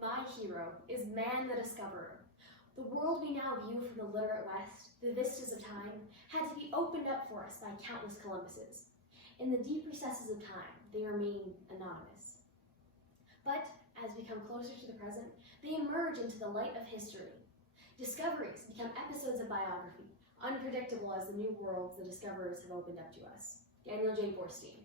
My hero is man the discoverer. The world we now view from the literate West, the vistas of time, had to be opened up for us by countless Columbuses. In the deep recesses of time, they remain anonymous. But as we come closer to the present, they emerge into the light of history. Discoveries become episodes of biography, unpredictable as the new worlds the discoverers have opened up to us. Daniel J. Borstein.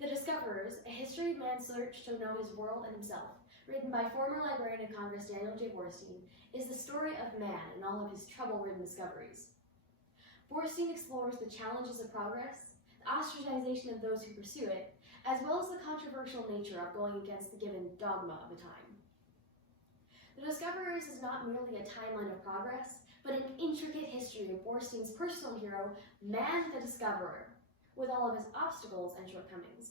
The Discoverers, a history of man's search to know his world and himself, written by former Librarian of Congress Daniel J. Borstein, is the story of man and all of his trouble-ridden discoveries. Borstein explores the challenges of progress, the ostracization of those who pursue it, as well as the controversial nature of going against the given dogma of the time. The Discoverers is not merely a timeline of progress, but an intricate history of Borstein's personal hero, man the discoverer, with all of his obstacles and shortcomings.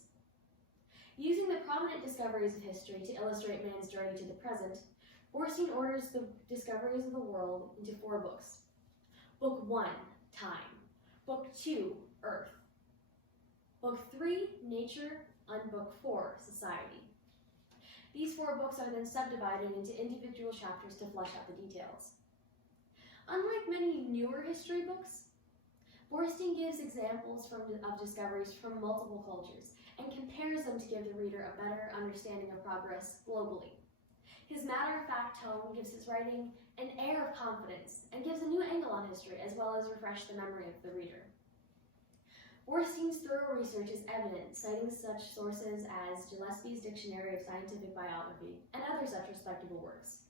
Using the prominent discoveries of history to illustrate man's journey to the present, Borstein orders the discoveries of the world into 4 books. Book 1, Time. Book 2, Earth. Book 3, Nature, and Book 4, Society. These 4 books are then subdivided into individual chapters to flesh out the details. Unlike many newer history books, Borstein gives examples of discoveries from multiple cultures and compares them to give the reader a better understanding of progress globally. His matter-of-fact tone gives his writing an air of confidence and gives a new angle on history, as well as refresh the memory of the reader. Borstein's thorough research is evident, citing such sources as Gillespie's Dictionary of Scientific Biography and other such respectable works.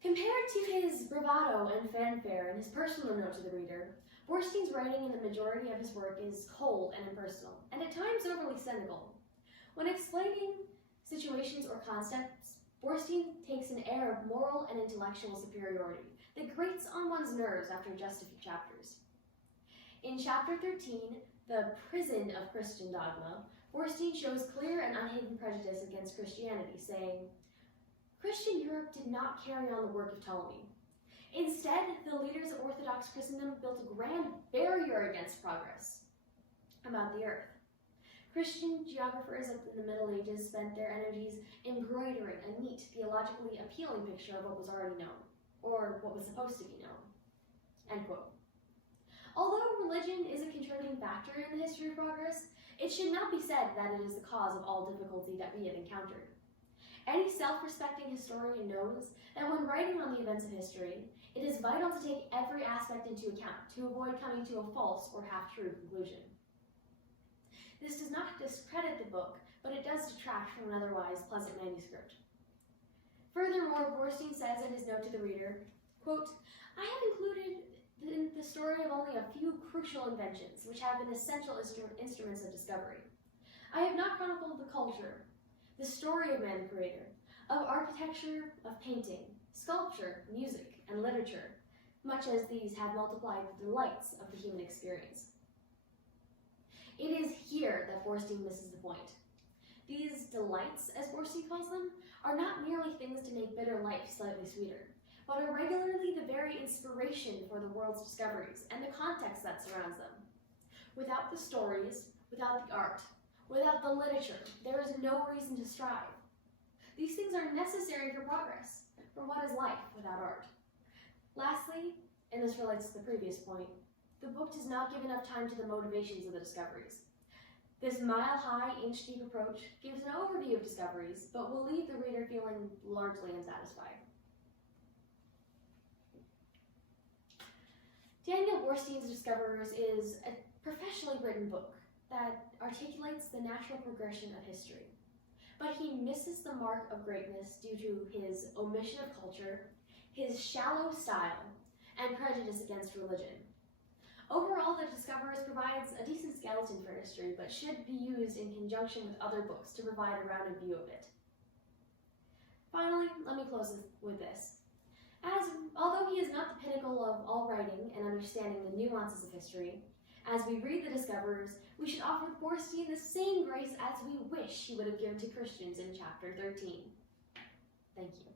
Compared to his bravado and fanfare in his personal note to the reader, Borstein's writing in the majority of his work is cold and impersonal, and at times overly cynical. When explaining situations or concepts, Borstein takes an air of moral and intellectual superiority that grates on one's nerves after just a few chapters. In chapter 13, The Prison of Christian Dogma, Borstein shows clear and unhidden prejudice against Christianity, saying, Christian Europe did not carry on the work of Ptolemy. Instead, the leaders of Orthodox Christendom built a grand barrier against progress about the earth. Christian geographers of the Middle Ages spent their energies embroidering a neat, theologically appealing picture of what was already known, or what was supposed to be known. End quote. Although religion is a contributing factor in the history of progress, it should not be said that it is the cause of all difficulty that we have encountered. Any self-respecting historian knows that when writing on the events of history, it is vital to take every aspect into account to avoid coming to a false or half-true conclusion. This does not discredit the book, but it does detract from an otherwise pleasant manuscript. Furthermore, Borstein says in his note to the reader, quote, I have included the story of only a few crucial inventions, which have been essential instruments of discovery. I have not chronicled the culture, the story of man the creator, of architecture, of painting, sculpture, music, and literature, much as these have multiplied the delights of the human experience. It is here that Borstein misses the point. These delights, as Borstein calls them, are not merely things to make bitter life slightly sweeter, but are regularly the very inspiration for the world's discoveries and the context that surrounds them. Without the stories, without the art, without the literature, there is no reason to strive. These things are necessary for progress, for what is life without art? Lastly, and this relates to the previous point, the book does not give enough time to the motivations of the discoveries. This mile-high, inch-deep approach gives an overview of discoveries, but will leave the reader feeling largely unsatisfied. Daniel Borstein's Discoverers is a professionally written book that articulates the natural progression of history. But he misses the mark of greatness due to his omission of culture, his shallow style, and prejudice against religion. Overall, The Discoverers provides a decent skeleton for history, but should be used in conjunction with other books to provide a rounded view of it. Finally, let me close with this. Although he is not the pinnacle of all writing and understanding the nuances of history, as we read The Discoverers, we should offer Borstein the same grace as we wish he would have given to Christians in chapter 13. Thank you.